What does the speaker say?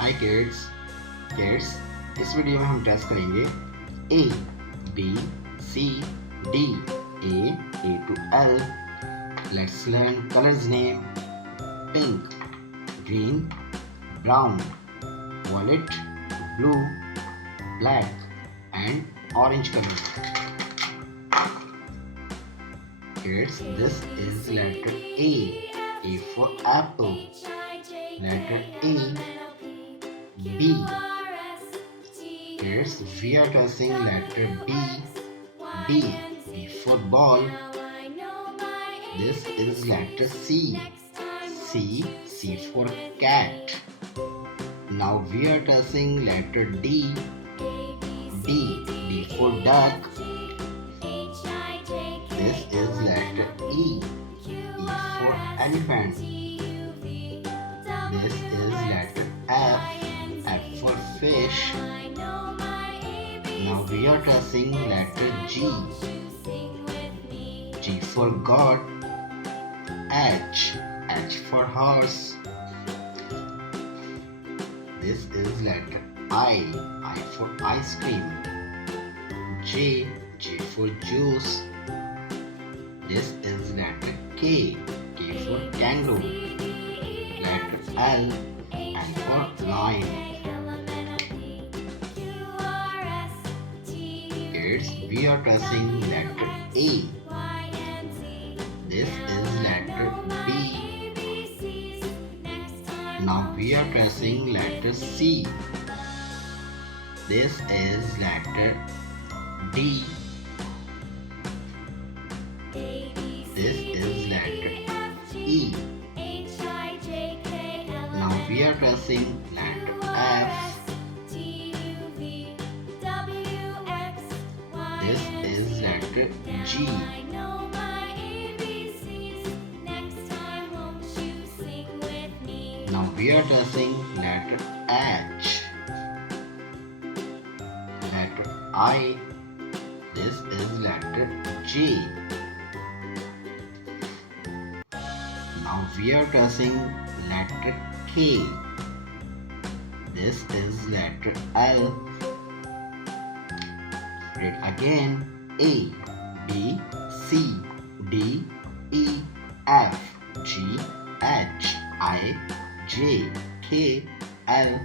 हाय kids इस video में हम टेस्ट करेंगे A B C D A to L. Let's learn colors name: pink, green, brown, violet, blue, black and orange color. Kids, this is letter A for apple. Letter A, B. Kids, we are tracing letter B for ball. This is letter C for cat. Now we are tracing letter D for duck. This is letter E for elephant. This is letter F for fish. Now we are tracing letter G for God. H for horse. This is letter I for ice cream. J for juice. This is letter K for kangaroo. Letter L for lion. Kids, we are tracing letter A. This is letter B. Now we are tracing letter C. This is letter D. This is letter E. Now we are tracing letter F. This is letter G. Now we are tracing letter H. Letter I. This is letter J. Now we are tracing letter K. This is letter L. Read again: A, B, C, D, E, F, G, H, I, J, K, L,